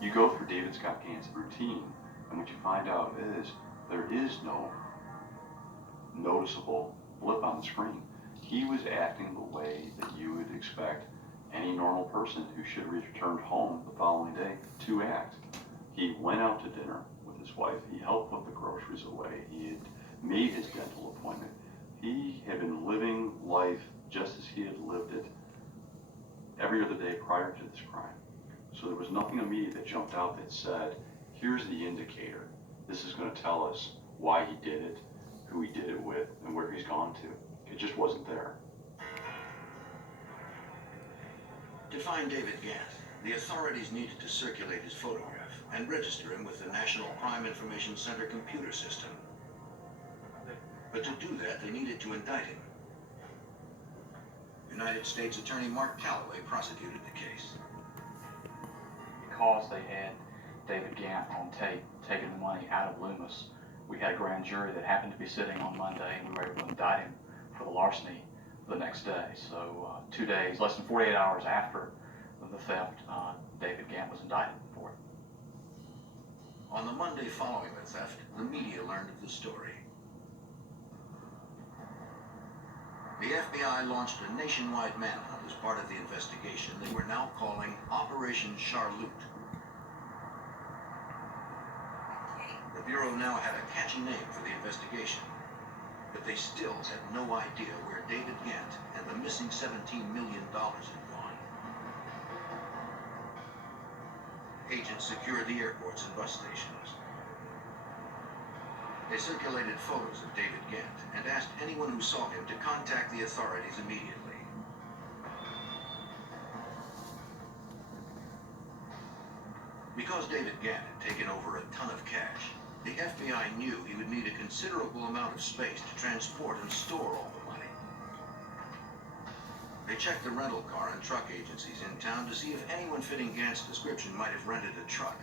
You go through David Scott Gant's routine, and what you find out is there is no noticeable blip on the screen. He was acting the way that you would expect any normal person who should have returned home the following day to act. He went out to dinner with his wife. He helped put the groceries away. He had made his dental appointment. He had been living life just as he had lived it every other day prior to this crime. So there was nothing immediate that jumped out that said, here's the indicator. This is going to tell us why he did it, who he did it with, and where he's gone to. It just wasn't there. To find David Gant, the authorities needed to circulate his photograph and register him with the National Crime Information Center computer system. But to do that, they needed to indict him. United States Attorney Mark Calloway prosecuted the case. Because they had David Gant on tape taking the money out of Loomis, we had a grand jury that happened to be sitting on Monday, and we were able to indict him for the larceny the next day. So 2 days, less than 48 hours after the theft, David Gant was indicted for it. On the Monday following the theft, the media learned of the story. The FBI launched a nationwide manhunt as part of the investigation they were now calling Operation Charlotte. The Bureau now had a catchy name for the investigation, but they still had no idea where David Gant and the missing $17 million had gone. Agents secured the airports and bus stations. They circulated photos of David Gant and asked anyone who saw him to contact the authorities immediately. Because David Gant had taken over a ton of cash, the FBI knew he would need a considerable amount of space to transport and store all the money. They checked the rental car and truck agencies in town to see if anyone fitting Gant's description might have rented a truck.